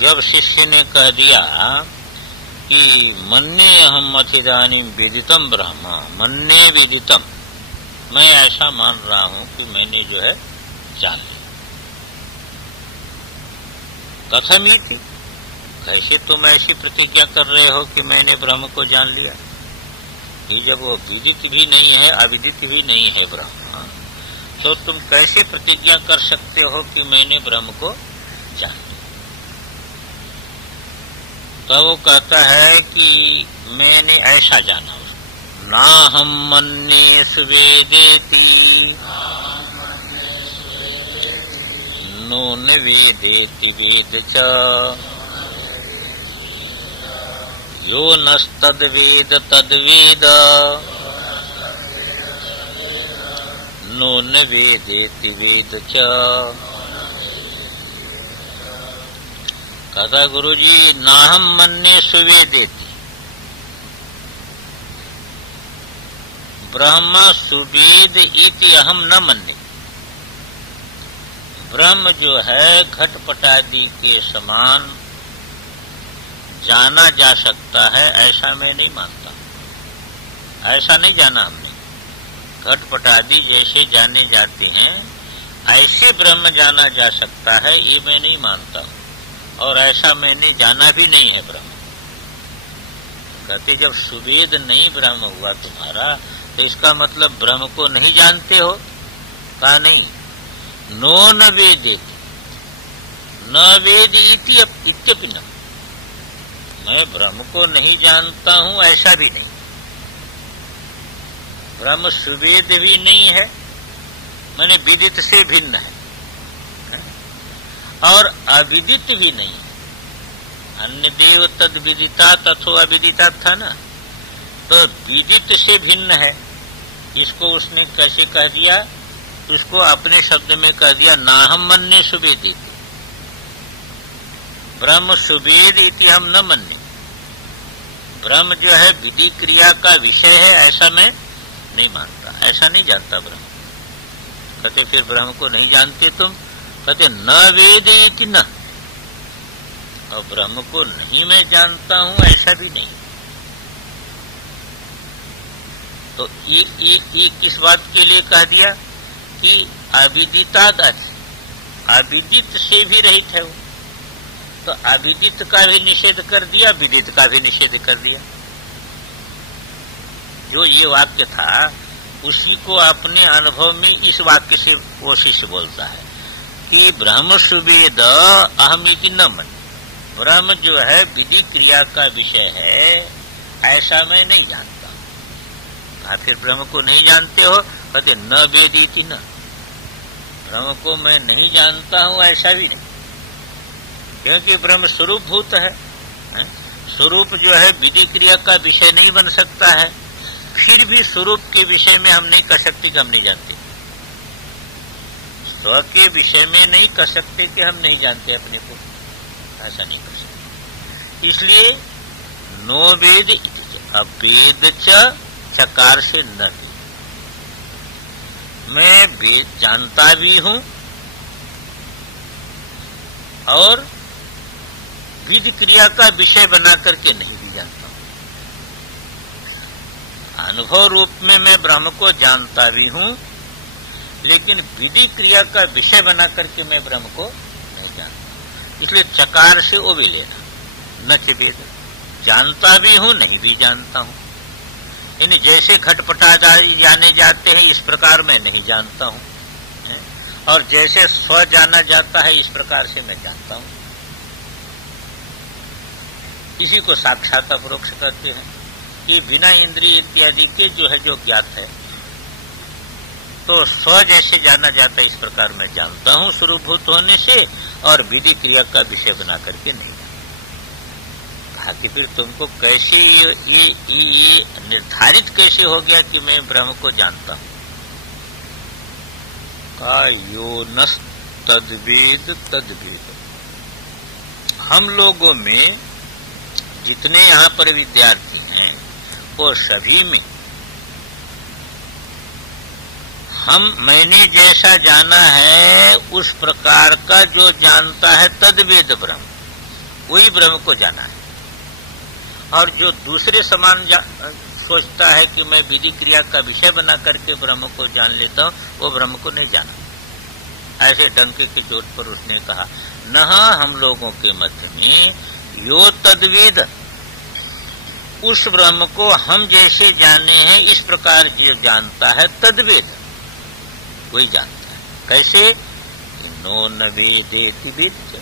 जब शिष्य ने कह दिया कि मन्ने अहम अथिदानीम वेदितम ब्रह्म, मन्ने वेदितम, मैं ऐसा मान रहा हूं कि मैंने जो है जान लिया। कथमिति, कैसे तुम ऐसी प्रतिज्ञा कर रहे हो कि मैंने ब्रह्म को जान लिया? ये जब वो विदित भी नहीं है, अविदित भी नहीं है ब्रह्म, तो तुम कैसे प्रतिज्ञा कर सकते हो कि मैंने ब्रह्म को जान लिया? तो वो कहता है कि मैंने ऐसा जाना उसको। ना हम मन्ये सुवेदेति नून वेदेति वेद च यो नस्तद्वेद तद्वेद नून वेदेति वेद च। कहता गुरुजी, नाहम मन्ये सुवेदेति, ब्रह्म सुवेद इति अहम न मन्ये। ब्रह्म जो है घटपटादि के समान जाना जा सकता है, ऐसा मैं नहीं मानता। ऐसा नहीं जाना हमने। घटपटादि जैसे जाने जाते हैं ऐसे ब्रह्म जाना जा सकता है, ये मैं नहीं मानता हूं, और ऐसा मैंने जाना भी नहीं है ब्रह्म। कहते जब सुवेद नहीं ब्रह्म हुआ तुम्हारा, तो इसका मतलब ब्रह्म को नहीं जानते हो? कहा नहीं। नो न वेदेति न वेद इत्यपि न, मैं ब्रह्म को नहीं जानता हूं ऐसा भी नहीं। ब्रह्म सुवेद भी नहीं है, माने विदित से भिन्न है, और अविदित भी नहीं है। अन्य देव तद विदिता तथो अविदिता था ना, तो विदित से भिन्न है। इसको उसने कैसे कह दिया? उसको अपने शब्द में कह दिया, नाहम मन्ये सुवेद, ब्रह्म सुवेद इति हम न मन्ये। ब्रह्म जो है विधि क्रिया का विषय है, ऐसा मैं नहीं मानता, ऐसा नहीं जानता ब्रह्म। कहते फिर ब्रह्म को नहीं जानते तुम? कहते न वेद इति न, और ब्रह्म को नहीं मैं जानता हूं ऐसा भी नहीं। तो ये किस बात के लिए कह दिया कि अविदिताद, अविदित से भी रहित है वो, तो अविदित का भी निषेध कर दिया, विदित का भी निषेध कर दिया। जो ये वाक्य था उसी को अपने अनुभव में इस वाक्य से वो शिष्य बोलता है कि ब्रह्म सुवेद अहम इति न मन्ये। ब्रह्म जो है विधि क्रिया का विषय है, ऐसा मैं नहीं जानता। फिर ब्रह्म को नहीं जानते हो? कहते न वेद इति न, ब्रह्म को मैं नहीं जानता हूं ऐसा भी नहीं, क्योंकि ब्रह्म स्वरूप भूत है। स्वरूप जो है विधि क्रिया का विषय नहीं बन सकता है। फिर भी स्वरूप के विषय में हम नहीं कह सकते कि हम नहीं जानते, स्व के विषय में नहीं कह सकते कि हम नहीं जानते अपने को, ऐसा नहीं कर सकते। इसलिए नो वेद अवेद चकार से न वेद, मैं वेद जानता भी हूं और विधि क्रिया का विषय बना करके नहीं भी जानता हूं। अनुभव रूप में मैं ब्रह्म को जानता भी हूं, लेकिन विधि क्रिया का विषय बना करके मैं ब्रह्म को नहीं जानता। इसलिए चकार से ओ भी लेना, न वेद, जानता भी हूं नहीं भी जानता हूं। यानी जैसे घटपटा जाने जाते हैं इस प्रकार मैं नहीं जानता हूं, और जैसे स्व जाना जाता है इस प्रकार से मैं जानता हूं। इसी को साक्षात अपरोक्ष कहते हैं कि बिना इंद्रिय इत्यादि के जो है जो ज्ञात है, तो स्व जैसे जाना जाता है इस प्रकार मैं जानता हूं स्वरूपभूत होने से, और विधि क्रिया का विषय बना करके नहीं। कहा कि फिर तुमको कैसे ये निर्धारित कैसे हो गया कि मैं ब्रह्म को जानता हूं? का यो नस तद्वेद तद्वेद। हम लोगों में जितने यहाँ पर विद्यार्थी हैं वो सभी में मैंने जैसा जाना है उस प्रकार का जो जानता है तद्वेद ब्रह्म, वही ब्रह्म को जाना है। और जो दूसरे समान सोचता है कि मैं विधि क्रिया का विषय बना करके ब्रह्म को जान लेता हूँ, वो ब्रह्म को नहीं जाना। ऐसे डंके की चोट पर उसने कहा, न हम लोगों के मध्य में यो तद्वेद, उस ब्रह्म को हम जैसे जाने हैं इस प्रकार जो जानता है तद्वेद, वही जानता है। कैसे? नो न वेदेति वेद,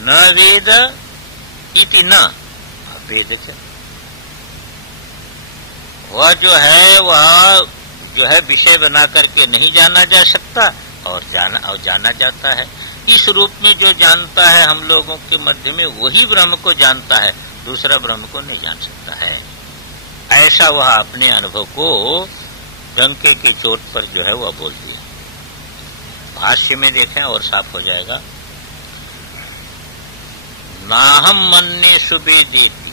न वेद इति न वेद। वह जो है विषय बना करके नहीं जाना जा सकता और जाना जाता है। इस रूप में जो जानता है हम लोगों के मध्य में, वही ब्रह्म को जानता है, दूसरा ब्रह्म को नहीं जान सकता है। ऐसा वह अपने अनुभव को डंके की चोट पर जो है वह बोल दिया। भाष्य में देखें और साफ हो जाएगा। नाहम मन्ये सुवेदेति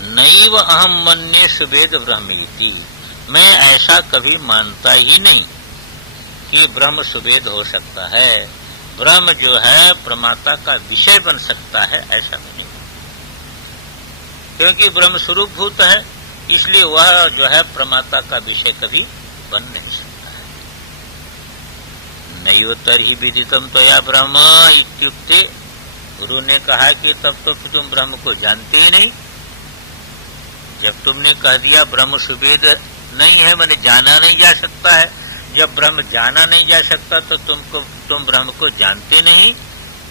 नैव अहम मन्ये सुवेद ब्रह्मेति, मैं ऐसा कभी मानता ही नहीं कि ब्रह्म सुवेद हो सकता है, ब्रह्म जो है प्रमाता का विषय बन सकता है, ऐसा नहीं। क्योंकि ब्रह्म स्वरूप भूत है, इसलिए वह जो है प्रमाता का विषय कभी बन नहीं सकता है। नैव तर्हि विदितम त्वया ब्रह्म इत्युक्ते, गुरु ने कहा कि तब तो तुम ब्रह्म को जानते ही नहीं। जब तुमने कह दिया ब्रह्म सुवेद नहीं है, मैंने जाना नहीं जा सकता है, जब ब्रह्म जाना नहीं जा सकता तो तुम ब्रह्म को जानते नहीं।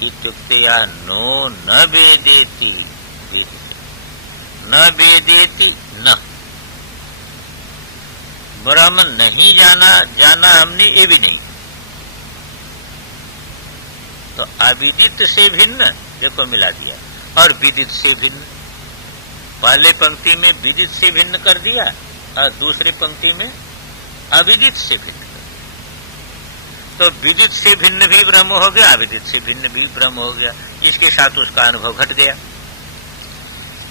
इत्युक्ते या नो न वेदेति, न वेदेति न, ब्रह्म नहीं जाना हमने ये भी नहीं। तो अविदित से भिन्न देखो मिला दिया, और विदित से भिन्न। पहले पंक्ति में विदित से भिन्न कर दिया और दूसरी पंक्ति में अविदित से भिन्न कर दिया। तो विदित से भिन्न भी ब्रह्म हो गया, अविदित से भिन्न भी ब्रह्म हो गया, जिसके साथ उसका अनुभव घट गया।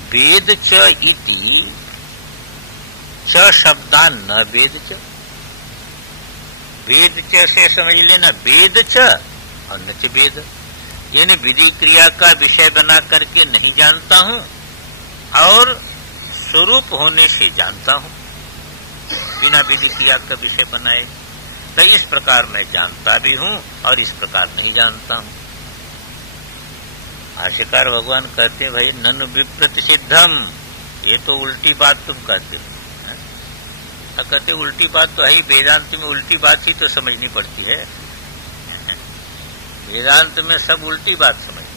वेद च इति च शब्दान न वेद च, वेद च से समझ लेना वेद च और न च वेद, यानी विधि क्रिया का विषय बना करके नहीं जानता हूँ और स्वरूप होने से जानता हूँ, बिना विधि क्रिया का विषय बनाए। तो इस प्रकार मैं जानता भी हूँ और इस प्रकार नहीं जानता हूँ। भाष्यकार भगवान कहते भाई ननु विप्रतिसिद्धम, ये तो उल्टी बात तुम कहते हो। कहते उल्टी बात तो है ही, वेदांत में उल्टी बात ही तो समझनी पड़ती है। वेदांत में सब उल्टी बात समझनी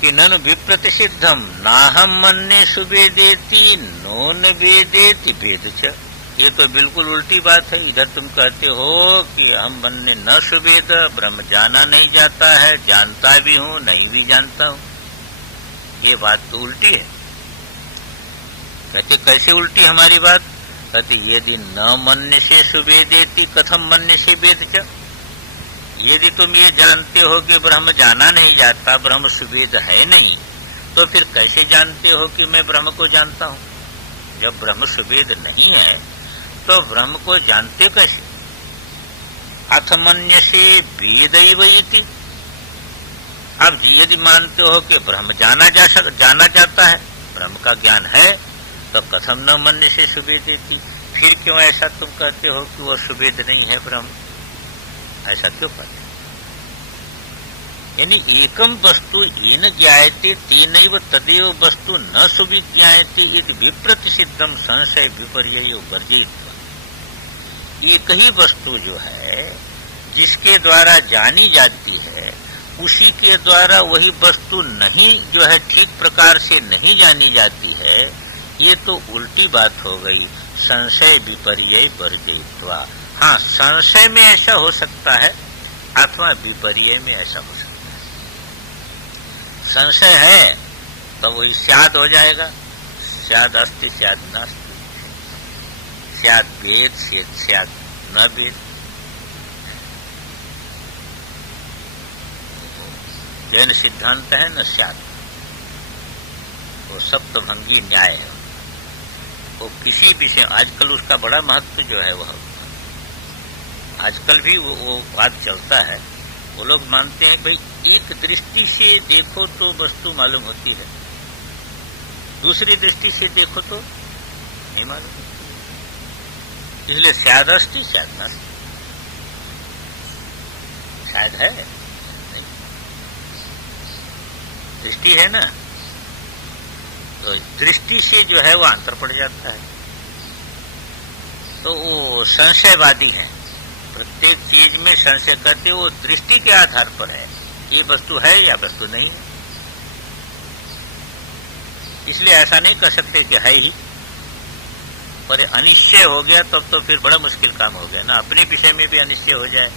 कि ननु विप्रतिसिद्धम नाहम मन्ये सुवेदेति नो न वेदेति वेद च, ये तो बिल्कुल उल्टी बात है। इधर तुम कहते हो कि हम मन्ये न सुवेद, ब्रह्म जाना नहीं जाता है, जानता भी हूँ नहीं भी जानता हूँ, ये बात तो उल्टी है। कहते कैसे उल्टी हमारी बात? कहते यदि न मन्य से सुवेदेति कथम मन्य से वेद च, यदि तुम ये जानते हो कि ब्रह्म जाना नहीं जाता, ब्रह्म सुवेद है नहीं, तो फिर कैसे जानते हो कि मैं ब्रह्म को जानता हूँ? जब ब्रह्म सुवेद नहीं है तो ब्रह्म को जानते कैसे? अथ मन्य से वेदैव इति, अब यदि मानते हो कि ब्रह्म जाना जाता है, ब्रह्म का ज्ञान है, तो कथम न मन्य से सुवेदेति, फिर क्यों ऐसा तुम कहते हो कि वो सुवेद नहीं है ब्रह्म? ऐसा क्यों कहते? यानी एकम वस्तु येन ज्ञायते तेनैव तदेव वस्तु न सुविज्ञायते इति विप्रतिसिद्धम संशय विपर्ययो वर्जित्वा। एक ही वस्तु जो है जिसके द्वारा जानी जाती है, उसी के द्वारा वही वस्तु नहीं जो है ठीक प्रकार से नहीं जानी जाती है, ये तो उल्टी बात हो गई। संशय विपर्यय वर्जित्वा, हाँ संशय में ऐसा हो सकता है अथवा विपर्यय में ऐसा हो सकता है। संशय है तो वही स्याद हो जाएगा, स्याद अस्ति स्याद नास्ति, स्याद वेद स्याद न वेद। जैन सिद्धांत है न स्याद, वो सप्तभंगी न्याय है, वो किसी विषय, आजकल उसका बड़ा महत्व जो है वह आजकल भी वो बात चलता है। वो लोग मानते हैं भाई एक दृष्टि से देखो तो वस्तु मालूम होती है, दूसरी दृष्टि से देखो तो नहीं मालूम होती है। इसलिए शायद अस्थि शायद नास्ति, शायद है नहीं। दृष्टि है ना, तो दृष्टि से जो है वो अंतर पड़ जाता है। तो वो संशयवादी हैं, प्रत्येक चीज में संशय करते वो दृष्टि के आधार पर है, ये वस्तु है या वस्तु नहीं है। इसलिए ऐसा नहीं कर सकते कि है ही, पर अनिश्चय हो गया तब तो फिर बड़ा मुश्किल काम हो गया ना। अपने विषय में भी अनिश्चय हो जाए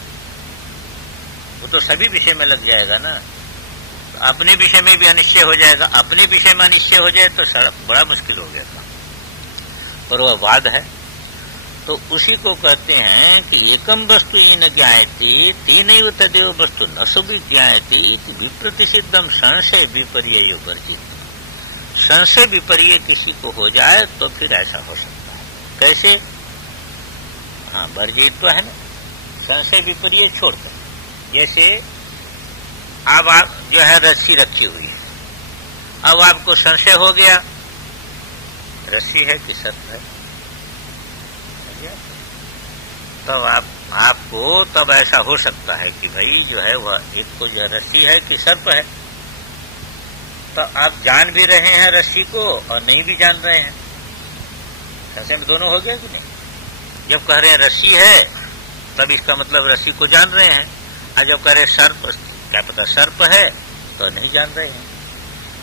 वो तो सभी विषय में लग जाएगा ना। तो अपने विषय में भी अनिश्चय हो जाएगा, अपने विषय में अनिश्चय हो जाए तो बड़ा मुश्किल हो गया काम। पर वह वाद है। तो उसी को कहते हैं कि एकम वस्तु ये न ज्ञायते तेनैव तदेव वस्तु न सुविज्ञायते विप्रतिषिद्धम संशय विपर्यय वर्जित। संशय विपर्यय किसी को हो जाए तो फिर ऐसा हो सकता है। कैसे? हाँ, वर्जित तो है ना, संशय विपर्यय छोड़कर। जैसे अब आप जो है रस्सी रखी हुई है, अब आपको संशय हो गया रस्सी है कि सर्प है, तब आपको तब ऐसा हो सकता है कि भाई जो है वह एक को जो रस्सी है कि सर्प है। तो आप जान भी रहे हैं रस्सी को और नहीं भी जान रहे हैं, संशय में दोनों हो गया कि नहीं। जब कह रहे हैं रस्सी है तब इसका मतलब रस्सी को जान रहे हैं, और जब कह रहे सर्प, क्या पता सर्प है तो नहीं जान रहे हैं।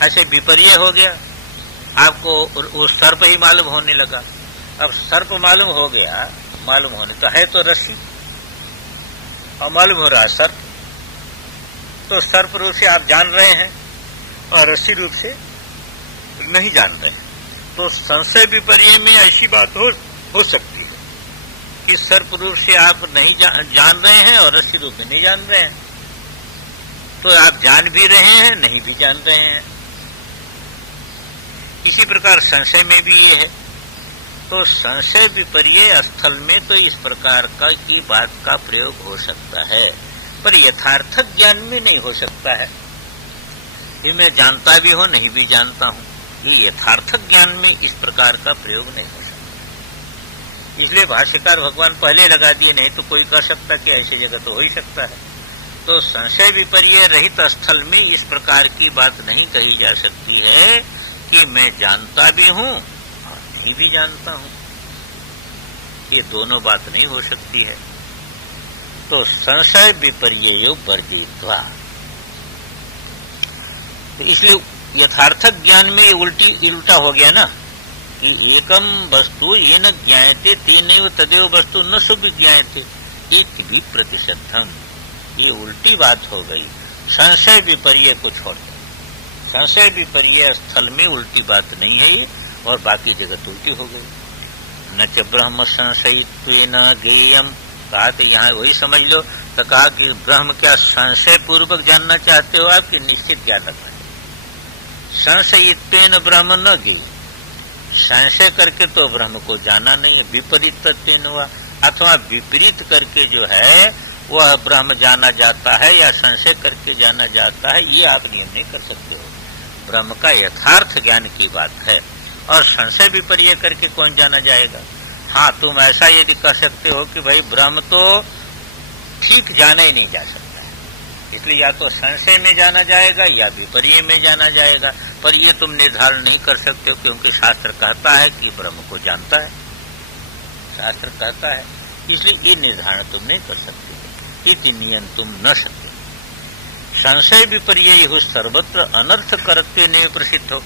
ऐसे विपर्य हो गया, आपको वो सर्प ही मालूम होने लगा। अब सर्प मालूम हो गया, मालूम होने तो है तो रस्सी और मालूम हो रहा सर्प, तो सर्प रूप से आप जान रहे हैं और रस्सी रूप से नहीं जान रहे हैं। तो संशय विपर्य में ऐसी बात हो सकती है कि सर्प रूप से आप नहीं जान रहे हैं और रस्सी रूप में नहीं जान रहे हैं। तो आप जान भी रहे हैं, नहीं भी जान रहे हैं। इसी प्रकार संशय में भी ये है। तो संशय विपर्य स्थल में तो इस प्रकार की बात का प्रयोग हो सकता है, पर यथार्थ ज्ञान में नहीं हो सकता है। ये मैं जानता भी हूं, नहीं भी जानता हूं, ये यथार्थ ज्ञान में इस प्रकार का प्रयोग नहीं हो सकता। इसलिए भाष्यकार भगवान पहले लगा दिए, नहीं तो कोई कर सकता कि ऐसी जगह तो हो ही सकता है। तो संशय विपर्य रहित स्थल में इस प्रकार की बात नहीं कही जा सकती है कि मैं जानता भी हूं और नहीं भी जानता हूं। ये दोनों बात नहीं हो सकती है। तो संशय विपर्य वर्जित्वा, तो इसलिए यथार्थ ज्ञान में ये उल्टा हो गया ना कि एकम वस्तु ये न ज्ञायते तेनैव तदेव वस्तु न सुविज्ञायते एक भी प्रतिशतम। ये उल्टी बात हो गई, संशय विपर्य को छोड़कर। संशय विपर्य स्थल में उल्टी बात नहीं है ये, और बाकी जगह उल्टी हो गई। न च ब्रह्म संशयित्वेन ज्ञेयम, कहा तो यहाँ वही समझ लो। तो कहा कि ब्रह्म क्या संशय पूर्वक जानना चाहते हो आप कि निश्चित ज्ञान रखना है? संशयित्वेन ब्रह्म न ज्ञेय, संशय करके तो ब्रह्म को जाना नहीं है। विपरीत हुआ, अथवा विपरीत करके जो है वह ब्रह्म जाना जाता है या संशय करके जाना जाता है, ये आप नियम नहीं कर सकते हो। ब्रह्म का यथार्थ ज्ञान की बात है, और संशय विपर्य करके कौन जाना जाएगा? हाँ, तुम ऐसा यदि कह सकते हो कि भाई ब्रह्म तो ठीक जाना ही नहीं जा सकता है, इसलिए या तो संशय में जाना जाएगा या विपर्य में जाना जाएगा, पर ये तुम निर्धारण नहीं कर सकते हो, क्योंकि शास्त्र कहता है कि ब्रह्म को जानता है, शास्त्र कहता है, इसलिए ये निर्धारण तुम नहीं कर सकते। इति नियम तुम न सकते। संशय विपर्य सर्वत्र अनर्थ करते नहीं प्रसिद्ध हो।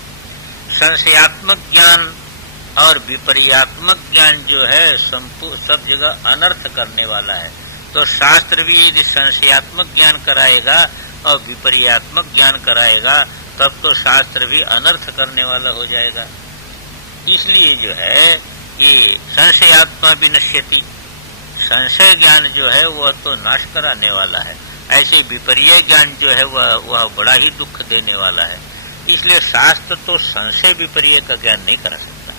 संशयात्मक ज्ञान और विपर्यात्मक ज्ञान जो है सब जगह अनर्थ करने वाला है। तो शास्त्र भी यदि संशयात्मक ज्ञान कराएगा और विपर्यात्मक ज्ञान कराएगा, तब तो शास्त्र भी अनर्थ करने वाला हो जाएगा। इसलिए जो है ये संशयात्मा विनश्यति, संशय ज्ञान जो है वह तो नाश कराने वाला है, ऐसे विपर्य ज्ञान जो है वह बड़ा ही दुख देने वाला है। इसलिए शास्त्र तो संशय विपर्य का ज्ञान नहीं करा सकता।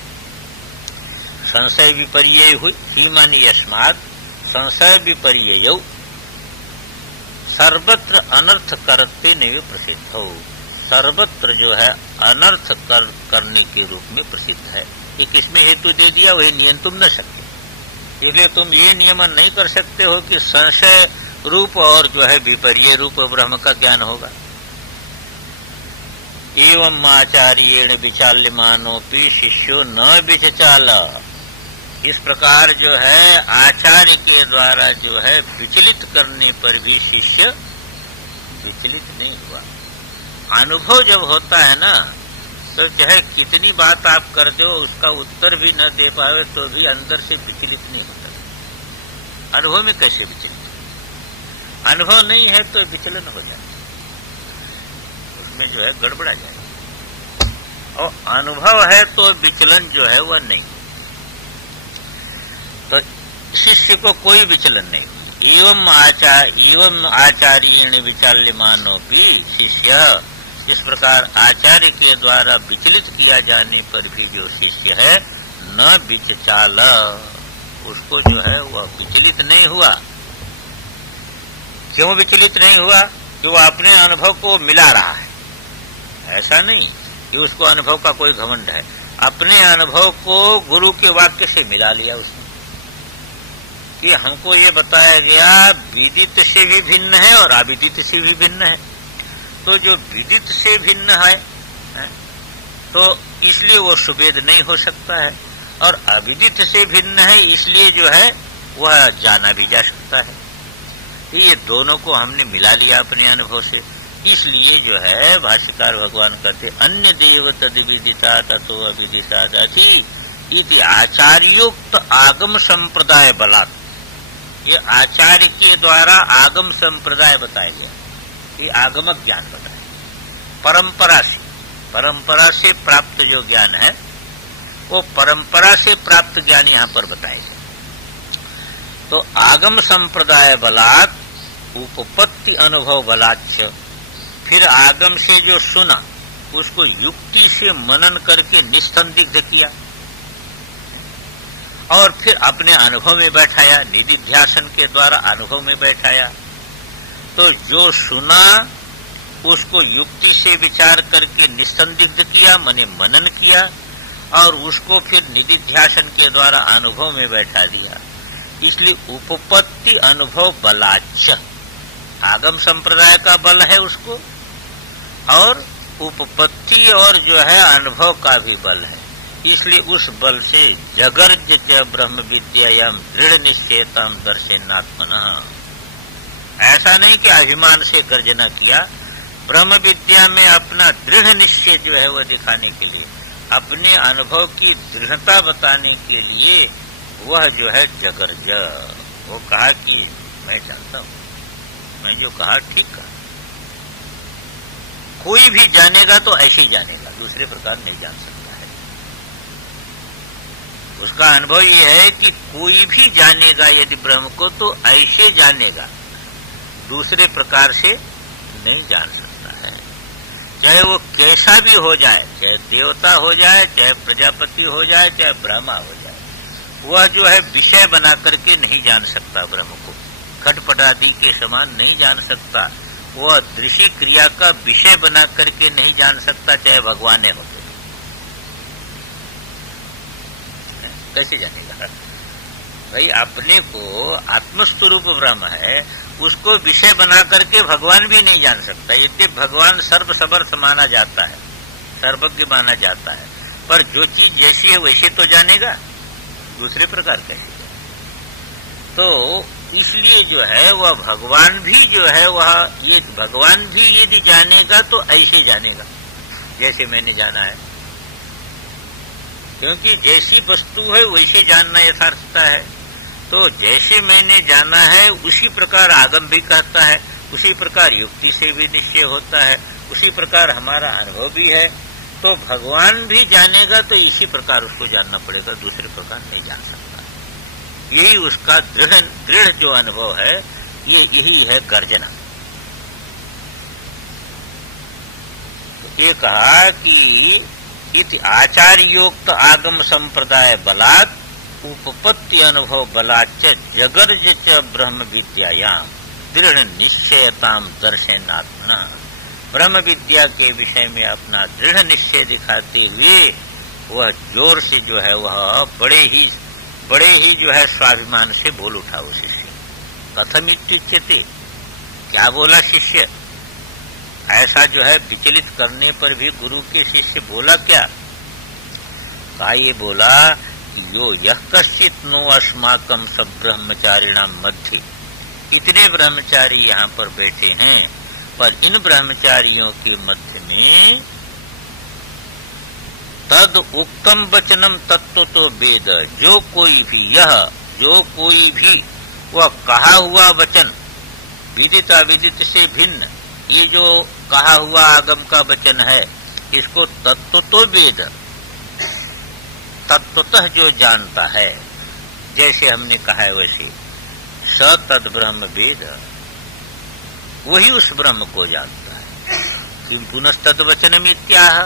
संशय विपर्य हुई ही मानी यस्मात् संशय विपर्ययौ सर्वत्र अनर्थ करते नहीं प्रसिद्ध हो। सर्वत्र जो है अनर्थ करने के रूप में प्रसिद्ध है। ये किसमें हेतु दे दिया, वही नियम तुम न सकते, इसलिए तुम ये नियमन नहीं कर सकते हो कि संशय रूप और जो है विपर्य रूप ब्रह्म का ज्ञान होगा। एवं आचार्येण विचाल्यमानोपि शिष्यो न विचचाल। इस प्रकार जो है आचार्य के द्वारा जो है विचलित करने पर भी शिष्य विचलित नहीं हुआ। अनुभव जब होता है ना, तो चाहे कितनी बात आप कर दो, उसका उत्तर भी न दे पावे तो भी अंदर से विचलित नहीं होता। अनुभव में कैसे विचलित? अनुभव नहीं है तो विचलन हो जाए, उसमें जो है गड़बड़ा जाए। और अनुभव है तो विचलन जो है वह नहीं। तो शिष्य को कोई विचलन नहीं। एवं आचार्येण विचाल्यमानोपि शिष्य, इस प्रकार आचार्य के द्वारा विचलित किया जाने पर भी जो शिष्य है न विचचाल, उसको जो है वह विचलित नहीं हुआ। क्यों विचलित नहीं हुआ? कि वह अपने अनुभव को मिला रहा है। ऐसा नहीं कि उसको अनुभव का कोई घमंड है, अपने अनुभव को गुरु के वाक्य से मिला लिया उसने। कि हमको ये बताया गया विदित से भी भिन्न है और अविदित से भी भिन्न है। तो जो विदित से भिन्न है तो इसलिए वो सुवेद नहीं हो सकता है, और अविदित से भिन्न है इसलिए जो है वह जाना भी जा सकता है। ये दोनों को हमने मिला लिया अपने अनुभव से। इसलिए जो है भाष्यकार भगवान कहते अन्य देव तद विदिता ततो अविदिता दधि इति आचार्योक्त आगम संप्रदाय बलात्। ये आचार्य के द्वारा आगम संप्रदाय बताया गया, ये आगमक ज्ञान बताया। परंपरा से प्राप्त जो ज्ञान है वो परंपरा से प्राप्त ज्ञान यहाँ पर बताया गया। तो आगम संप्रदाय बलात् उपपत्ति अनुभव बलाच्य, फिर आगम से जो सुना उसको युक्ति से मनन करके निस्संदिग्ध किया और फिर अपने अनुभव में बैठाया, निधिध्यासन के द्वारा अनुभव में बैठाया। तो जो सुना उसको युक्ति से विचार करके निस्संदिग्ध किया, माने मनन किया, और उसको फिर निधिध्यासन के द्वारा अनुभव में बैठा दिया। इसलिए उपपत्ति अनुभव बलाच्य, आगम संप्रदाय का बल है उसको, और उपपत्ति और जो है अनुभव का भी बल है। इसलिए उस बल से जगर्ज च ब्रह्म विद्यायाम दृढ़ निश्चयताम दर्शनात्मना। ऐसा नहीं कि अभिमान से गर्जना किया, ब्रह्म विद्या में अपना दृढ़ निश्चय जो है वह दिखाने के लिए, अपने अनुभव की दृढ़ता बताने के लिए वह जो है जगर्ज, वो कहा कि मैं जानता हूं, मैं जो कहा ठीक कहा। कोई भी जानेगा तो ऐसे ही जानेगा, दूसरे प्रकार नहीं जान सकता है। उसका अनुभव ये है कि कोई भी जानेगा यदि ब्रह्म को तो ऐसे जानेगा, दूसरे प्रकार से नहीं जान सकता है। चाहे वो कैसा भी हो जाए, चाहे देवता हो जाए, चाहे प्रजापति हो जाए, चाहे ब्रह्मा हो जाए, वह जो है विषय बना करके नहीं जान सकता ब्रह्म को, खटपटादि के समान नहीं जान सकता। वह दृश्य क्रिया का विषय बना करके नहीं जान सकता, चाहे भगवान हो तो। कैसे जानेगा भाई? अपने को आत्मस्वरूप ब्रह्म है, उसको विषय बना करके भगवान भी नहीं जान सकता। यद्यपि भगवान सर्वसमर्थ माना जाता है, सर्वज्ञ माना जाता है, पर जो चीज जैसी है वैसे तो जानेगा, दूसरे प्रकार कैसे? तो इसलिए जो है वह भगवान भी जो है वह ये भगवान भी यदि जानेगा तो ऐसे जानेगा जैसे मैंने जाना है, क्योंकि जैसी वस्तु है वैसे जानना यथार्थता है। तो जैसे मैंने जाना है उसी प्रकार आगम भी कहता है, उसी प्रकार युक्ति से भी निश्चय होता है, उसी प्रकार हमारा अनुभव भी है। तो भगवान भी जानेगा तो इसी प्रकार उसको जानना पड़ेगा, दूसरे प्रकार नहीं जान सकता। यही उसका दृढ़ जो अनुभव है, यही है गर्जना। तो ये कहा कि इति आचार्योक्त आगम संप्रदाय बलात् उपपत्ति अनुभव बलाच जगर्ज च ब्रह्म विद्यायाम दृढ़ निश्चयताम दर्शनात्मना। ब्रह्म विद्या के विषय में अपना दृढ़ निश्चय दिखाते हुए वह जोर से जो है वह बड़े ही जो है स्वाभिमान से बोल उठा वो शिष्य। कथम इत्युच्यते, क्या बोला शिष्य? ऐसा जो है विचलित करने पर भी गुरु के शिष्य बोला क्या? का ये बोला कि यो यह कश्चित नो अस्माकम सब ब्रह्मचारिणाम मध्य। इतने ब्रह्मचारी यहाँ पर बैठे हैं, पर इन ब्रह्मचारियों के मध्य में तद उक्तम वचनम तत्व तो वेद, जो कोई भी वह कहा हुआ वचन विदित अविदित से भिन्न, ये जो कहा हुआ आगम का वचन है इसको तत्व तो वेद, तत्वतः जो जानता है, जैसे हमने कहा है वैसे स तद ब्रह्म वेद, वही उस ब्रह्म को जानता है। किम पुनः तद वचन मित्याह,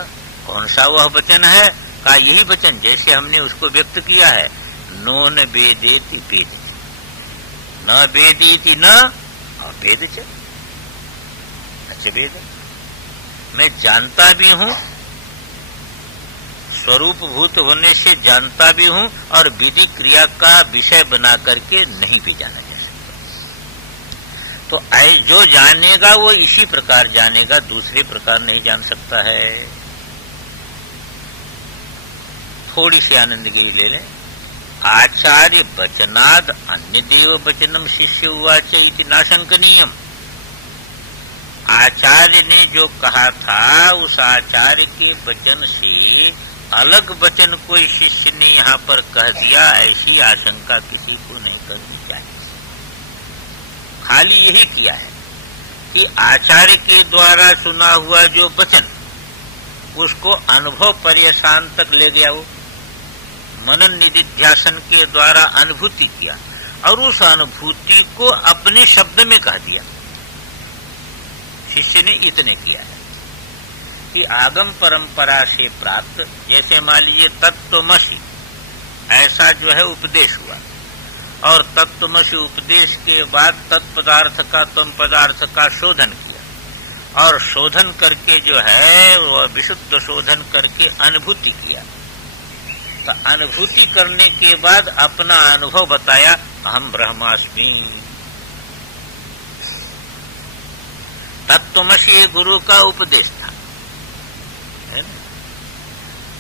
कौन सा वह वचन है? का यही वचन जैसे हमने उसको व्यक्त किया है, नो न वेदेति वेद, न वेदेति न अवेद च। अच्छा वेद मैं जानता भी हूँ, स्वरूप भूत होने से जानता भी हूँ, और विधि क्रिया का विषय बना करके नहीं भी जाना जा सकता। तो जो जानेगा वो इसी प्रकार जानेगा, दूसरे प्रकार नहीं जान सकता है। थोड़ी सी आनंद गिरी ले लें। आचार्य वचनाद अन्य देव वचनम शिष्य उवाच इति नाशंकनीयम। आचार्य ने जो कहा था उस आचार्य के वचन से अलग वचन कोई शिष्य ने यहाँ पर कह दिया, ऐसी आशंका किसी को नहीं करनी चाहिए। खाली यही किया है कि आचार्य के द्वारा सुना हुआ जो वचन उसको अनुभव पर्यसान तक ले गया, वो मनन निधिध्यासन के द्वारा अनुभूति किया और उस अनुभूति को अपने शब्द में कह दिया। शिष्य ने इतने किया है कि आगम परंपरा से प्राप्त, जैसे मान लीजिए तत्वमसि, ऐसा जो है उपदेश हुआ, और तत्वमसि उपदेश के बाद तत्पदार्थ का तम पदार्थ का शोधन किया, और शोधन करके जो है वह विशुद्ध शोधन करके अनुभूति किया। तो अनुभूति करने के बाद अपना अनुभव बताया, अहम ब्रह्मास्मि। तत्वमसि गुरु का उपदेश था।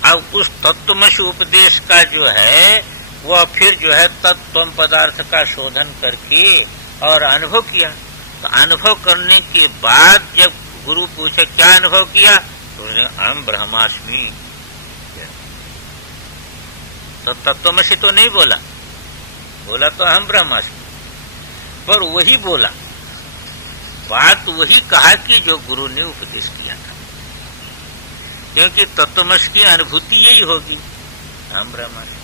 अब उस तत्वमसि उपदेश का जो है वह फिर जो है तत्व पदार्थ का शोधन करके और अनुभव किया। तो अनुभव करने के बाद जब गुरु पूछे क्या अनुभव किया, तो अहम ब्रह्मास्मि। तो तत्वमसि तो नहीं बोला, बोला तो अहम ब्रह्मास्मि, पर वही बोला, बात वही कहा कि जो गुरु ने उपदेश किया था, क्योंकि तत्वमसि की अनुभूति यही होगी, अहम ब्रह्मास्मि।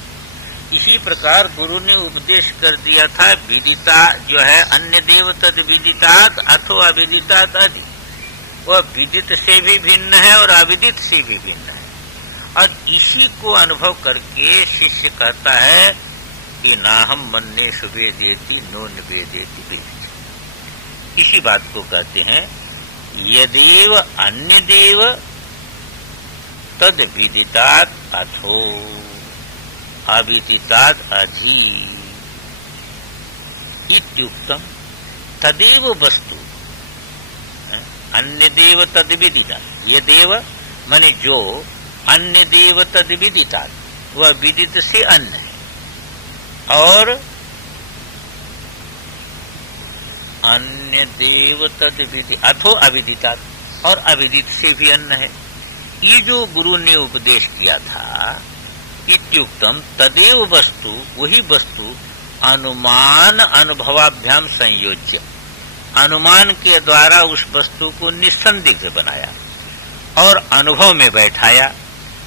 इसी प्रकार गुरु ने उपदेश कर दिया था, विदिता जो है अन्य देव तद विदितात अथो अविदितात अधि, वह विदित से भी भिन्न है और अविदित से भी भिन्न है। और इसी को अनुभव करके शिष्य कहता है कि ना हम मन्ने सुवेदेति नो निवेदेति वेद। इसी बात को कहते हैं यदेव अन्य देव तद विदितात अथो अविदितात अधि इत्युक्तम तदेव वस्तु। अन्य देव तद विदितात, ये देव माने जो, अन्य देव तद विदितात वह विदित से अन्य है, और अन्य देव तद विदित अथो अविदितात, और अविदित से भी अन्य है। ये जो गुरु ने उपदेश किया था, इत्युक्तम तदेव वस्तु, वही वस्तु अनुमान अनुभवाभ्याम संयोज्य, अनुमान के द्वारा उस वस्तु को निसंदिग्ध बनाया और अनुभव में बैठाया।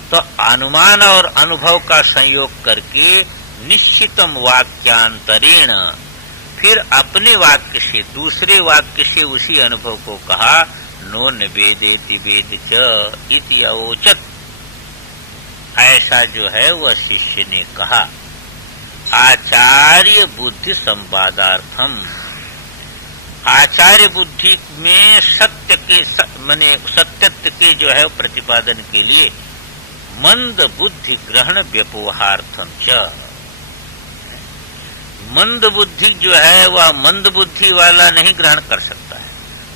तो अनुमान और अनुभव का संयोग करके निश्चितम वाक्यांतरेण फिर अपने वाक्य से दूसरे वाक्य से उसी अनुभव को कहा, नो निवेदेति वेद च इति अवोचत। ऐसा जो है वह शिष्य ने कहा। आचार्य बुद्धि संवादार्थम, आचार्य बुद्धि में सत्य के माने सत्यत्व के जो है प्रतिपादन के लिए मंद बुद्धि ग्रहण व्यपोहार्थम च, मंद बुद्धि जो है वह मंद बुद्धि वाला नहीं ग्रहण कर सकता है,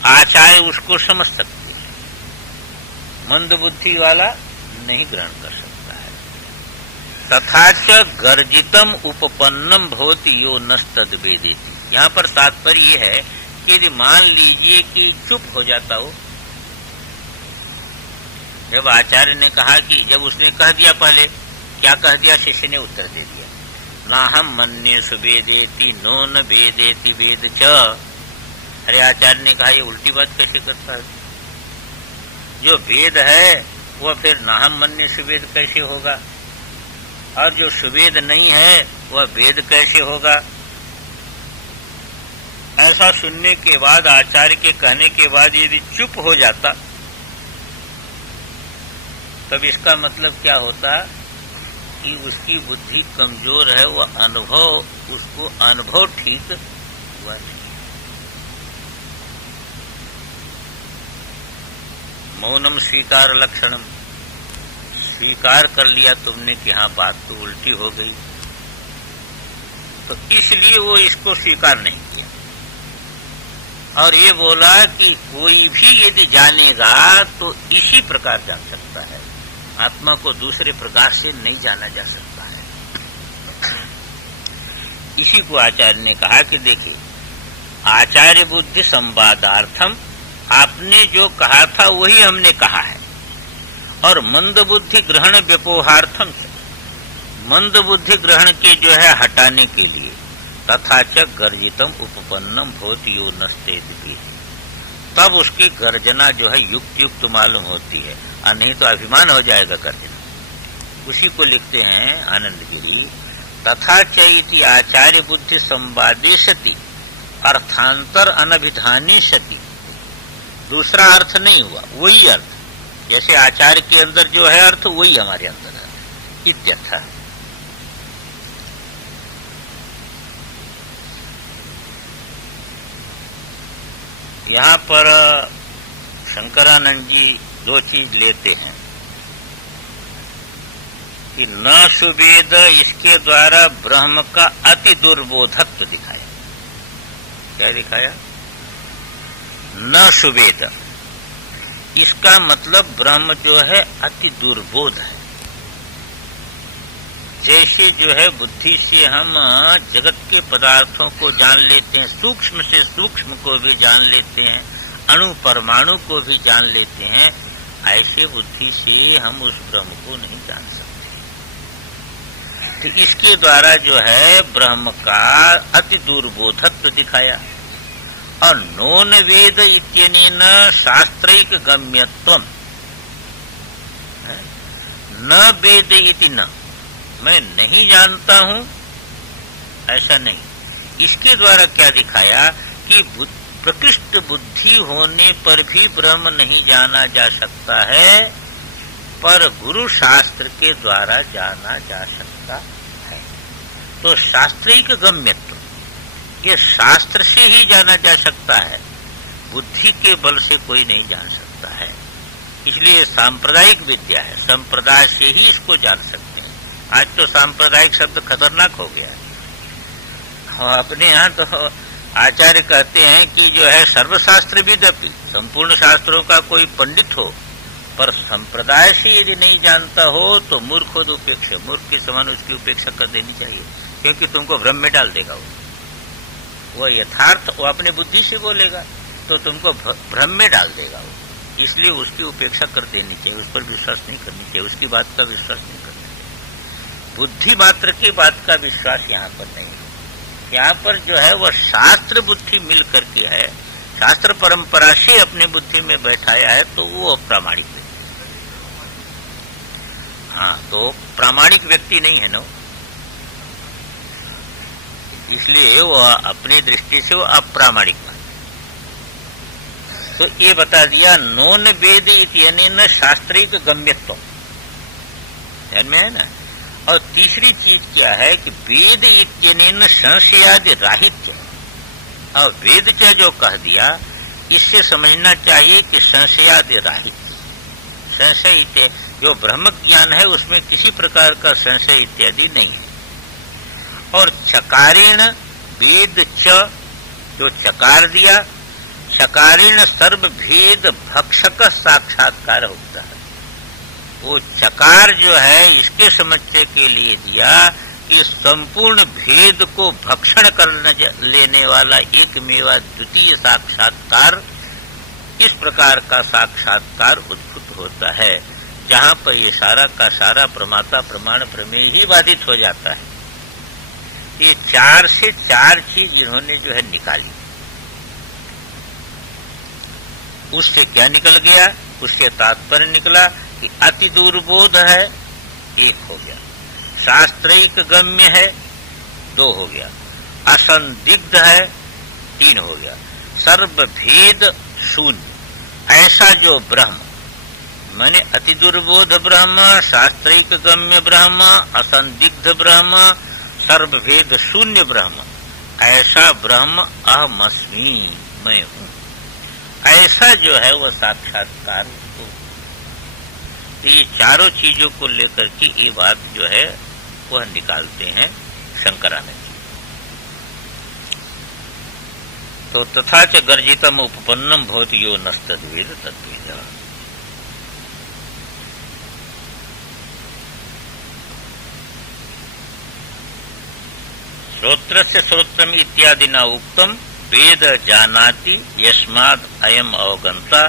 आचार्य उसको समझ सकती है, मंद बुद्धि वाला नहीं ग्रहण कर सकता है। तथा च गर्जितम उपपन्नम भवति यो नस्तद वेदेति। यहाँ पर तात्पर्य ये है कि यदि मान लीजिए कि चुप हो जाता हो, जब आचार्य ने कहा कि जब उसने कह दिया, पहले क्या कह दिया, शिष्य ने उत्तर दे दिया, ना हम मन्ये सुवेदेति नो न वेदेति वेद च। अरे आचार्य ने कहा ये उल्टी बात कैसे करता है, जो वेद है वह फिर ना हम मन्ये सुवेद कैसे होगा, और जो सुवेद नहीं है वह वेद कैसे होगा। ऐसा सुनने के बाद, आचार्य के कहने के बाद यदि चुप हो जाता, तब इसका मतलब क्या होता कि उसकी बुद्धि कमजोर है, वह अनुभव, उसको अनुभव ठीक हुआ नहीं। मौनम स्वीकार लक्षणम, स्वीकार कर लिया तुमने कि हाँ बात तो उल्टी हो गई, तो इसलिए वो इसको स्वीकार नहीं किया, और ये बोला कि कोई भी यदि जानेगा तो इसी प्रकार जान सकता है, आत्मा को दूसरे प्रकार से नहीं जाना जा सकता है। इसी को आचार्य ने कहा कि देखिए, आचार्य बुद्धि संवादार्थम, आपने जो कहा था वही हमने कहा है, और मंद बुद्धि ग्रहण व्यपोहार्थम, मंद बुद्धि ग्रहण के जो है हटाने के लिए, तथा च गर्जितम उपपन्नम भवति यो नस्तेति, तब उसकी गर्जना जो है युक्त युक्त मालूम होती है, और नहीं तो अभिमान हो जाएगा गर्जना। उसी को लिखते हैं आनंदगिरी, तथा चैति आचार्य बुद्धि संवादेशति अर्थांतर अनभिधानेशति, दूसरा अर्थ नहीं हुआ, वही अर्थ, जैसे आचार्य के अंदर जो है अर्थ वही हमारे अंदर है इत्यर्थ। यहाँ पर शंकरानंद जी दो चीज लेते हैं कि न सुवेद, इसके द्वारा ब्रह्म का अति दुर्बोधत्व दिखाया। क्या दिखाया? न सुवेद, इसका मतलब ब्रह्म जो है अति दुर्बोध है। जैसे जो है बुद्धि से हम जगत के पदार्थों को जान लेते हैं, सूक्ष्म से सूक्ष्म को भी जान लेते हैं, अणु परमाणु को भी जान लेते हैं, ऐसे बुद्धि से हम उस ब्रह्म को नहीं जान सकते। तो इसके द्वारा जो है ब्रह्म का अति दुर्बोधत्व दिखाया। और नोन वेद इत्यनेन शास्त्रैक गम्यत्वम, न वेद इति न, मैं नहीं जानता हूं ऐसा नहीं। इसके द्वारा क्या दिखाया कि प्रकृष्ट बुद्धि होने पर भी ब्रह्म नहीं जाना जा सकता है, पर गुरु शास्त्र के द्वारा जाना जा सकता है। तो शास्त्रिक गम्यत्व, ये शास्त्र से ही जाना जा सकता है, बुद्धि के बल से कोई नहीं जान सकता है। इसलिए सांप्रदायिक विद्या है, संप्रदाय से ही इसको जान सकते हैं। आज तो सांप्रदायिक शब्द खतरनाक हो गया है। अपने यहाँ तो आचार्य कहते हैं कि जो है सर्वशास्त्र विदपि, संपूर्ण शास्त्रों का कोई पंडित हो, पर संप्रदाय से यदि नहीं जानता हो तो मूर्ख हो, तो उपेक्षा, मूर्ख के समान उसकी उपेक्षा कर देनी चाहिए, क्योंकि तुमको भ्रम में डाल देगा। वो यथार्थ वो अपने बुद्धि से बोलेगा तो तुमको भ्रम में डाल देगा वो, इसलिए उसकी उपेक्षा कर देनी चाहिए, उस पर विश्वास नहीं करनी चाहिए, उसकी बात का विश्वास नहीं करना चाहिए। बुद्धि मात्र की बात का विश्वास यहाँ पर नहीं है। यहाँ पर जो है वह शास्त्र बुद्धि मिल करके है, शास्त्र परंपरा से अपने बुद्धि में बैठाया है, तो वो अप्रामाणिक व्यक्ति। हाँ, तो प्रामाणिक व्यक्ति नहीं है ना, इसलिए वह अपनी दृष्टि से वो अप्रामाणिक बात। तो ये बता दिया नोन वेद इत्यनेन शास्त्रिक गम्यत्व, ध्यान में है ना। और तीसरी चीज क्या है कि वेद इत्यनेन संशयादि राहित्य, और वेद का जो कह दिया इससे समझना चाहिए कि संशयादि राहित्य, संशय जो ब्रह्म ज्ञान है उसमें किसी प्रकार का संशय इत्यादि नहीं है। और चकारेण वेद च, जो चकार दिया, चकारेण सर्व भेद भक्षक साक्षात्कार होता है। वो चकार जो है इसके समझने के लिए दिया कि संपूर्ण भेद को भक्षण कर लेने वाला एक मेवा द्वितीय साक्षात्कार, इस प्रकार का साक्षात्कार उद्भूत होता है, जहाँ पर ये सारा का सारा प्रमाता प्रमाण प्रमेय ही बाधित हो जाता है। ये 4 से 4 चीज इन्होंने जो है निकाली। उससे क्या निकल गया? उससे तात्पर्य निकला कि अति दुर्बोध है, 1 हो गया, शास्त्रिक गम्य है, 2 हो गया, असंदिग्ध है, 3 हो गया, सर्वभेद शून्य। ऐसा जो ब्रह्म माने अति दुर्बोध ब्रह्म, शास्त्रिक गम्य ब्रह्म, असंदिग्ध ब्रह्म, सर्वभेद शून्य ब्रह्म, ऐसा ब्रह्म अहमस्मि, मैं हूँ, ऐसा जो है वह साक्षात्कार हो। ये चारों चीजों को लेकर के ये बात जो है वह निकालते हैं शंकरानंद जी। तो तथा च गर्जितम उपपन्नम भवति यो नस्तद्वेद तद्वेद। श्रोत्रस्य श्रोत्रम इत्यादि न उक्तम वेद जानाति यस्माद् अयम अवगंता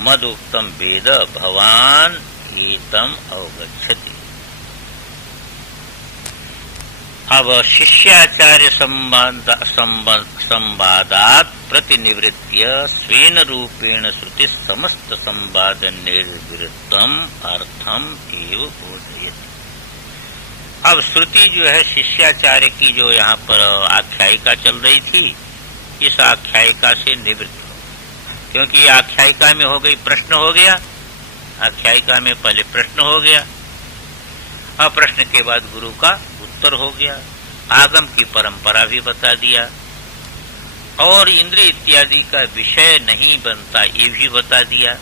मद उक्तम वेद भवान एतम अवगच्छति। अब शिष्याचार्य संवादात् प्रतिनिवृत्य स्वेन रूपेण श्रुति समस्त संवाद निर्वृत्तम अर्थम एव बोधयति। अब श्रुति जो है शिष्याचार्य की जो यहाँ पर आख्यायिका चल रही थी, इस आख्यायिका से निवृत्त हो, क्योंकि आख्यायिका में हो गई प्रश्न हो गया, आख्यायिका में पहले प्रश्न हो गया, और प्रश्न के बाद गुरु का उत्तर हो गया, आगम की परंपरा भी बता दिया, और इंद्रिय इत्यादि का विषय नहीं बनता ये भी बता दिया,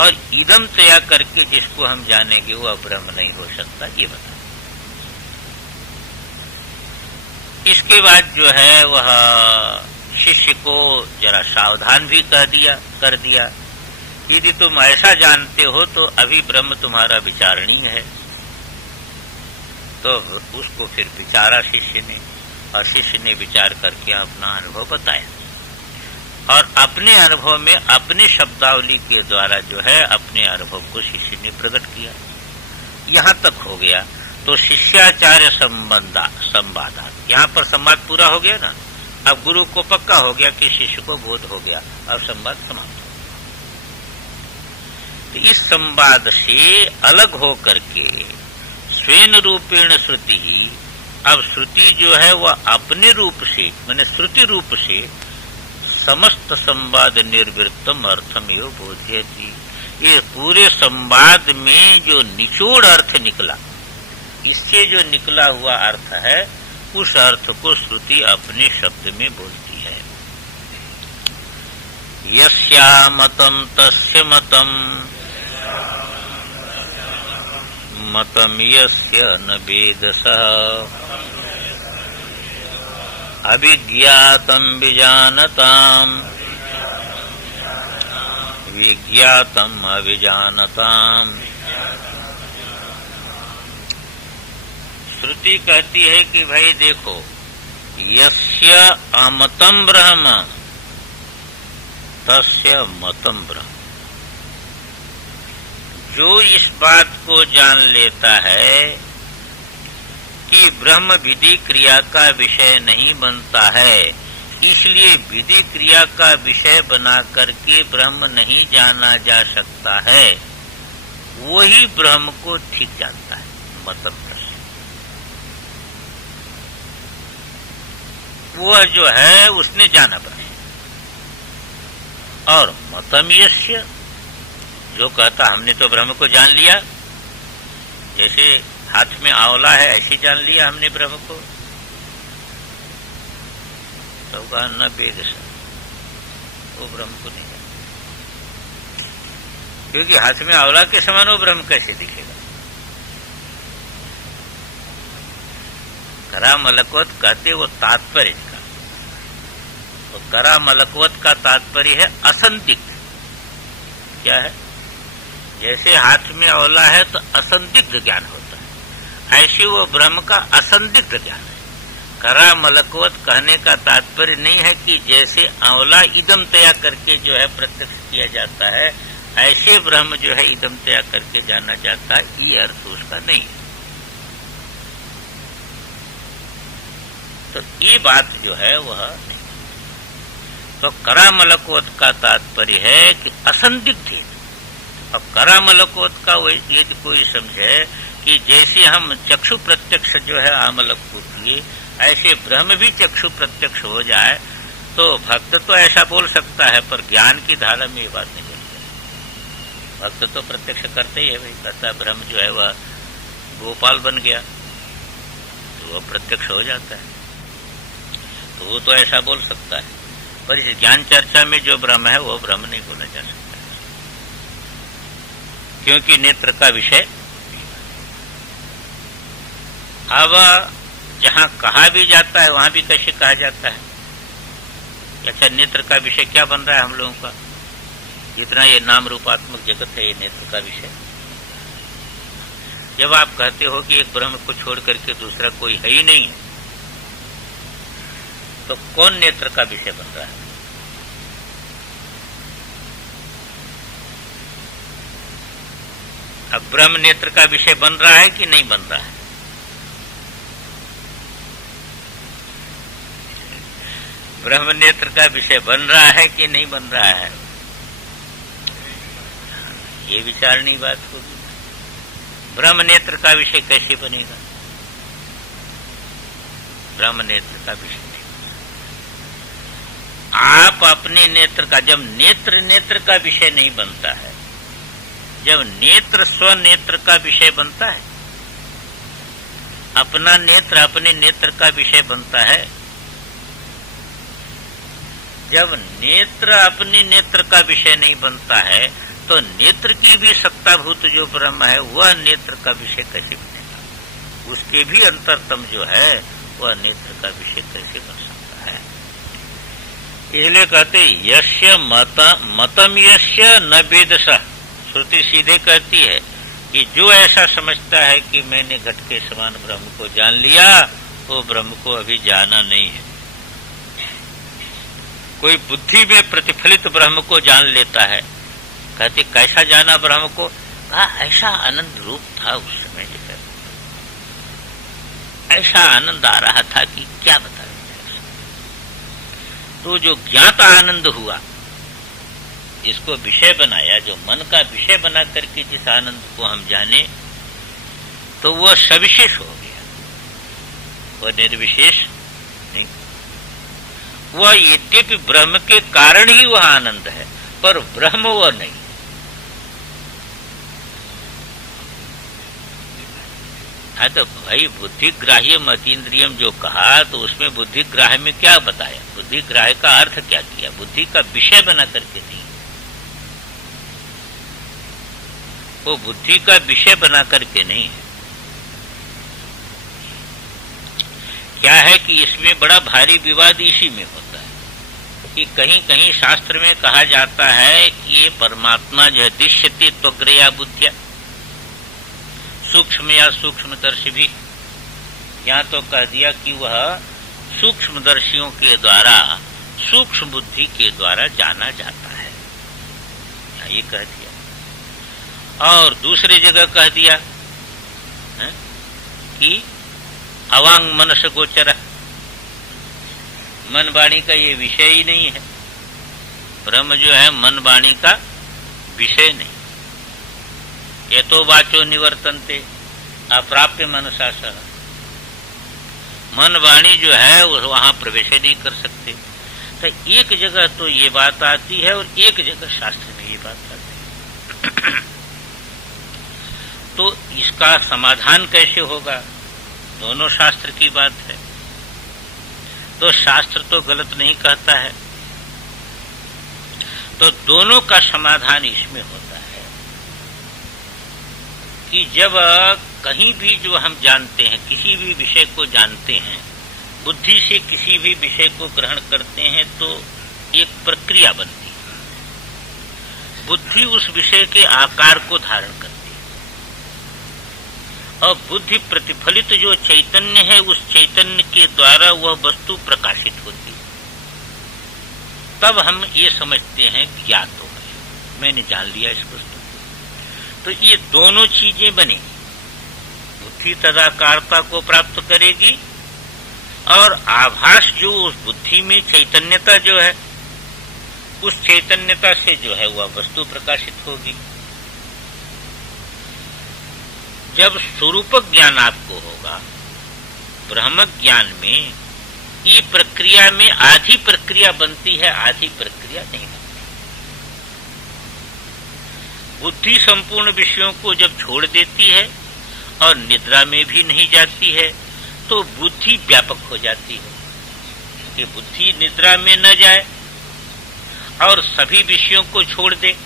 और इदम तया करके जिसको हम जानेंगे वो ब्रह्म नहीं हो सकता ये बता। इसके बाद जो है वह शिष्य को जरा सावधान भी कर दिया, यदि तुम ऐसा जानते हो तो अभी ब्रह्म तुम्हारा विचारणीय है। तो उसको फिर विचारा शिष्य ने, और शिष्य ने विचार करके अपना अनुभव बताया, और अपने अनुभव में अपने शब्दावली के द्वारा जो है अपने अनुभव को शिष्य ने प्रकट किया। यहाँ तक हो गया। तो शिष्याचार्य संवाद, यहाँ पर संवाद पूरा हो गया ना। अब गुरु को पक्का हो गया कि शिष्य को बोध हो गया, अब संवाद समाप्त हो गया। तो इस संवाद से अलग हो करके स्वेन रूपेण श्रुति, अब श्रुति जो है वह अपने रूप से माने श्रुति रूप से समस्त संवाद निर्वृत्तम अर्थम एव बोध्यति। ये पूरे संवाद में जो निचोड़ अर्थ निकला, इससे जो निकला हुआ अर्थ है, उस अर्थ को श्रुति अपने शब्द में बोलती है। यस्या मतम तस्य मतम, मतम यस्य न वेदसः, अविज्ञातम विजानताम, विज्ञातम अविजानताम। श्रुति कहती है कि भाई देखो, यस्य अमतम ब्रह्म तस्य मतम ब्रह्म, जो इस बात को जान लेता है कि ब्रह्म विधि क्रिया का विषय नहीं बनता है, इसलिए विधि क्रिया का विषय बना करके ब्रह्म नहीं जाना जा सकता है, वही ब्रह्म को ठीक जानता है। मतम वह जो है उसने जाना ब्रह्म। और मतम यस्य, जो कहता हमने तो ब्रह्म को जान लिया, जैसे हाथ में आंवला है ऐसे जान लिया हमने ब्रह्म को, तो कहा न वेद सा, वो ब्रह्म को नहीं जानता, क्योंकि हाथ में आंवला के समान वो ब्रह्म कैसे दिखेगा। करा मलकवत कहते वो तात्पर्य का, तो करा मलकवत का तात्पर्य है असंदिग्ध। क्या है? जैसे हाथ में आंवला है तो असंदिग्ध ज्ञान होता है, ऐसे वो ब्रह्म का असंदिग्ध ज्ञान है। करा मलकवत कहने का तात्पर्य नहीं है कि जैसे आंवला इदम तया करके जो है प्रत्यक्ष किया जाता है, ऐसे ब्रह्म जो है इदम तया करके जाना जाता है, ये अर्थ उसका नहीं है। तो ये बात जो है वह नहीं। तो करा मलकवत का तात्पर्य है कि असंदिग्ध। अब करा मलकवत का यदि कोई समझे कि जैसे हम चक्षु प्रत्यक्ष जो है आमलक को किए, ऐसे ब्रह्म भी चक्षु प्रत्यक्ष हो जाए, तो भक्त तो ऐसा बोल सकता है, पर ज्ञान की धारा में ये बात नहीं बोलते। भक्त तो प्रत्यक्ष करते ही है, भाई कहता ब्रह्म जो है वह गोपाल बन गया, तो वह प्रत्यक्ष हो जाता है, तो वो तो ऐसा बोल सकता है। पर इस ज्ञान चर्चा में जो ब्रह्म है वो ब्रह्म नहीं बोला जा सकता है, क्योंकि नेत्र का विषय। अब जहां कहा भी जाता है वहां भी कैसे कहा जाता है? अच्छा, नेत्र का विषय क्या बन रहा है हम लोगों का? जितना ये नाम रूपात्मक जगत है, ये नेत्र का विषय। जब आप कहते हो कि एक ब्रह्म को छोड़ करके दूसरा कोई है ही नहीं है, तो कौन नेत्र का विषय बन रहा है? अब ब्रह्म नेत्र का विषय बन रहा है कि नहीं बन रहा है? ब्रह्म नेत्र का विषय बन रहा है कि नहीं बन रहा है? ये विचारणी बात होगी। ब्रह्म नेत्र का विषय कैसे बनेगा? ब्रह्म नेत्र का विषय नहीं। आप अपने नेत्र का, जब नेत्र का विषय नहीं बनता है, जब नेत्र स्वनेत्र का विषय बनता है, अपना नेत्र अपने नेत्र का विषय बनता है, जब नेत्र अपने नेत्र का विषय नहीं बनता है, तो नेत्र की भी सत्ताभूत जो ब्रह्म है वह नेत्र का विषय कैसे बनेगा? उसके भी अंतरतम जो है वह नेत्र का विषय कैसे बन सकता है? इसलिए कहते यस्य मतम यस्य न वेदसः। श्रुति सीधे कहती है कि जो ऐसा समझता है कि मैंने घट के समान ब्रह्म को जान लिया, वो ब्रह्म को अभी जाना नहीं है। कोई बुद्धि में प्रतिफलित ब्रह्म को जान लेता है। कहते कैसा जाना ब्रह्म को? कहा ऐसा आनंद रूप था उस समय, ऐसा आनंद आ रहा था कि क्या बताएं। तो जो ज्ञात आनंद हुआ, इसको विषय बनाया, जो मन का विषय बना करके जिस आनंद को हम जाने, तो वह सविशेष हो गया, वह निर्विशेष नहीं। वह यद्यपि ब्रह्म के कारण ही वह आनंद है, पर ब्रह्म वह नहीं। हाँ, तो भाई बुद्धिग्राह्यम अतीन्द्रियम जो कहा, तो उसमें बुद्धिग्राह्य में क्या बताया? बुद्धिग्राह्य का अर्थ क्या किया? बुद्धि का विषय बना करके नहीं, वो बुद्धि का विषय बना करके नहीं है। क्या है कि इसमें बड़ा भारी विवाद इसी में होता है कि कहीं कहीं शास्त्र में कहा जाता है कि ये परमात्मा जो है दृश्यते त्वग्रया बुद्धिया, सूक्ष्म या सूक्ष्मदर्शी भी। यहाँ तो कह दिया कि वह सूक्ष्मदर्शियों के द्वारा, सूक्ष्म बुद्धि के द्वारा जाना जाता है, ये कह दिया। और दूसरी जगह कह दिया है कि अवांग मनस गोचर, मन वाणी का ये विषय ही नहीं है। ब्रह्म जो है मन वाणी का विषय नहीं। ये तो वाचो निवर्तन्ते अप्राप्य मनसा सह, मन वाणी जो है वहां प्रवेश नहीं कर सकते। तो एक जगह तो ये बात आती है और एक जगह शास्त्र में ये बात आती है। तो इसका समाधान कैसे होगा? दोनों शास्त्र की बात है। तो शास्त्र तो गलत नहीं कहता है, तो दोनों का समाधान इसमें होता है कि जब कहीं भी जो हम जानते हैं, किसी भी विषय को जानते हैं, बुद्धि से किसी भी विषय को ग्रहण करते हैं, तो एक प्रक्रिया बनती है। बुद्धि उस विषय के आकार को धारण करती है और बुद्धि प्रतिफलित जो चैतन्य है, उस चैतन्य के द्वारा वह वस्तु प्रकाशित होती है। तब हम ये समझते हैं ज्ञात हो गए, मैंने जान लिया इस वस्तु को। तो ये दोनों चीजें बनेगी, बुद्धि तदाकारता को प्राप्त करेगी और आभास जो उस बुद्धि में चैतन्यता जो है, उस चैतन्यता से जो है वह वस्तु प्रकाशित होगी। जब स्वरूप ज्ञान आपको होगा, ब्रह्म ज्ञान में ये प्रक्रिया में आधी प्रक्रिया बनती है, आधी प्रक्रिया नहीं बनती। बुद्धि संपूर्ण विषयों को जब छोड़ देती है और निद्रा में भी नहीं जाती है, तो बुद्धि व्यापक हो जाती है। कि बुद्धि निद्रा में न जाए और सभी विषयों को छोड़ दे,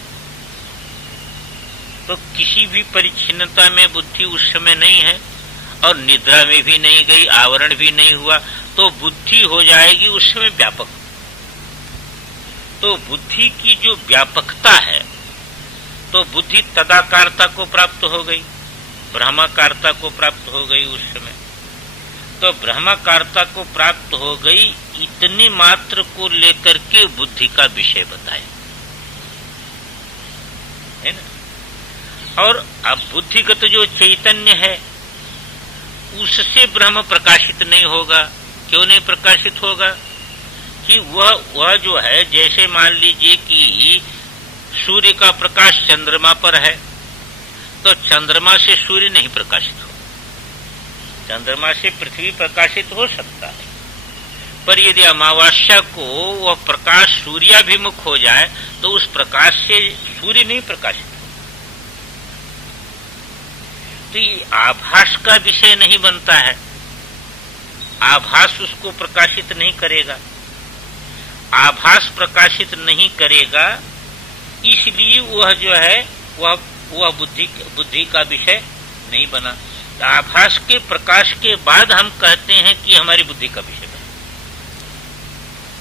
तो किसी भी परिच्छिन्नता में बुद्धि उस समय नहीं है और निद्रा में भी नहीं गई, आवरण भी नहीं हुआ, तो बुद्धि हो जाएगी उस समय व्यापक। तो बुद्धि की जो व्यापकता है, तो बुद्धि तदाकारता को प्राप्त हो गई, ब्रह्माकारता को प्राप्त हो गई उस समय। तो ब्रह्माकारता को प्राप्त हो गई, इतने मात्र को लेकर के बुद्धि का विषय बताया है ना। और अब बुद्धिगत जो चैतन्य है, उससे ब्रह्म प्रकाशित नहीं होगा। क्यों नहीं प्रकाशित होगा? कि वह जो है, जैसे मान लीजिए कि सूर्य का प्रकाश चंद्रमा पर है, तो चंद्रमा से सूर्य नहीं प्रकाशित हो, चंद्रमा से पृथ्वी प्रकाशित हो सकता है, पर यदि अमावस्या को वह प्रकाश सूर्याभिमुख हो जाए, तो उस प्रकाश से सूर्य नहीं प्रकाशित हो। तो ये आभास का विषय नहीं बनता है, आभास उसको प्रकाशित नहीं करेगा। आभास प्रकाशित नहीं करेगा, इसलिए वह जो है वह बुद्धि का विषय नहीं बना। तो आभास के प्रकाश के बाद हम कहते हैं कि हमारी बुद्धि का विषय बना।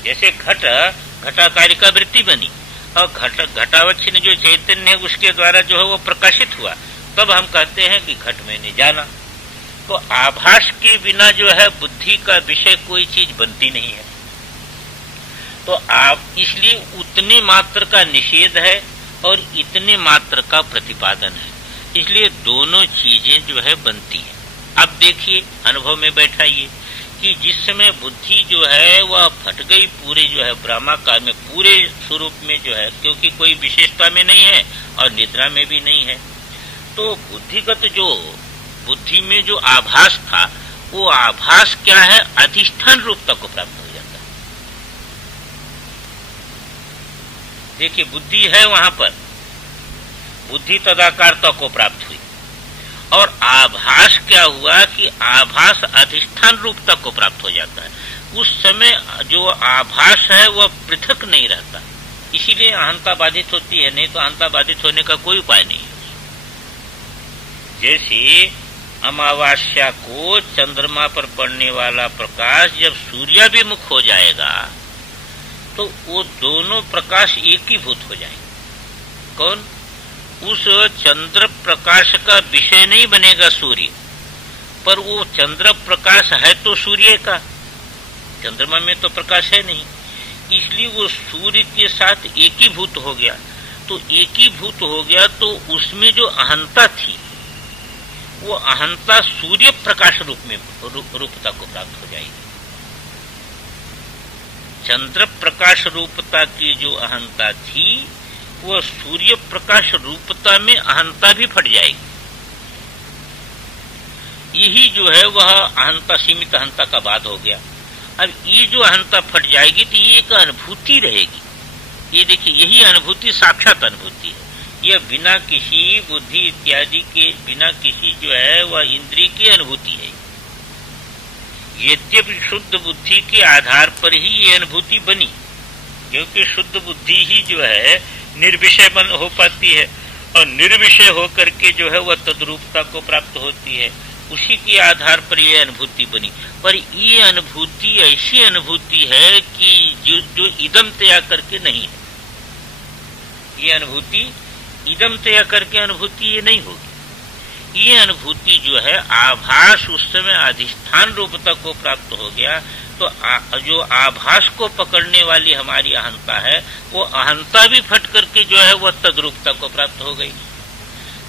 जैसे घटाकारी का वृत्ति बनी और घटावच्छिन्न जो चैतन्य है, उसके द्वारा जो है वो प्रकाशित हुआ, तब हम कहते हैं कि घट मैंने जाना। तो आभास के बिना जो है बुद्धि का विषय कोई चीज बनती नहीं है। तो आप इसलिए उतने मात्र का निषेध है और इतने मात्र का प्रतिपादन है, इसलिए दोनों चीजें जो है बनती हैं। अब देखिए, अनुभव में बैठाइए कि जिस समय बुद्धि जो है वह फट गई पूरे जो है ब्रह्माकार में, पूरे स्वरूप में जो है, क्योंकि कोई विशेषता में नहीं है और निद्रा में भी नहीं है, तो बुद्धिगत जो बुद्धि में जो आभास था, वो आभास क्या है? अधिष्ठान रूपता को प्राप्त हो जाता है। देखिए, बुद्धि है वहां पर, बुद्धि तदाकारता को प्राप्त हुई, और आभास क्या हुआ कि आभास अधिष्ठान रूपता को प्राप्त हो जाता है। उस समय जो आभास है वह पृथक नहीं रहता, इसीलिए अहंता बाधित होती है, नहीं तो अहंता बाधित होने का कोई उपाय नहीं है। जैसे अमावस्या को चंद्रमा पर पड़ने वाला प्रकाश जब सूर्याभिमुख हो जाएगा, तो वो दोनों प्रकाश एक ही भूत हो जाएंगे। कौन? उस चंद्र प्रकाश का विषय नहीं बनेगा सूर्य, पर वो चंद्र प्रकाश है तो सूर्य का, चंद्रमा में तो प्रकाश है नहीं, इसलिए वो सूर्य के साथ एक ही भूत हो गया। तो एक ही भूत हो गया, तो उसमें जो अहंता थी, वो अहंता सूर्य प्रकाश रूप में रूपता को प्राप्त हो जाएगी। चंद्र प्रकाश रूपता की जो अहंता थी, वो सूर्य प्रकाश रूपता में अहंता भी फट जाएगी। यही जो है वह अहंता, सीमित अहंता का बाद हो गया। अब ये जो अहंता फट जाएगी, तो ये एक अनुभूति रहेगी। ये देखिए, यही अनुभूति साक्षात अनुभूति है। यह बिना किसी बुद्धि इत्यादि के, बिना किसी जो है वह इंद्रिय की अनुभूति है। यद्यपि शुद्ध बुद्धि के आधार पर ही ये अनुभूति बनी, क्योंकि शुद्ध बुद्धि ही जो है निर्विषय हो पाती है, और निर्विषय होकर के जो है वह तद्रूपता को प्राप्त होती है, उसी के आधार पर यह अनुभूति बनी। पर ये अनुभूति ऐसी अनुभूति है कि जो इदम तया करके नहीं है। ये अनुभूति इदम तया करके अनुभूति ये नहीं होगी। ये अनुभूति जो है आभास उस समय अधिष्ठान रूपता को प्राप्त हो गया, तो जो आभास को पकड़ने वाली हमारी अहंता है, वो अहंता भी फट करके जो है वह तद्रूपता को प्राप्त हो गई।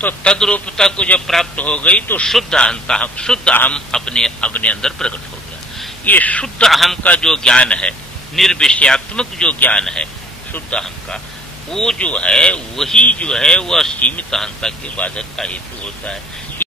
तो तद्रूपता को जब प्राप्त हो गई तो शुद्ध अहंता, शुद्ध अहम अपने अंदर प्रकट हो गया। ये शुद्ध अहम का जो ज्ञान है, निर्विषयात्मक जो ज्ञान है शुद्ध अहम का, वो जो है वही जो है वह सीमित अहंता के बाधक का हेतु होता है।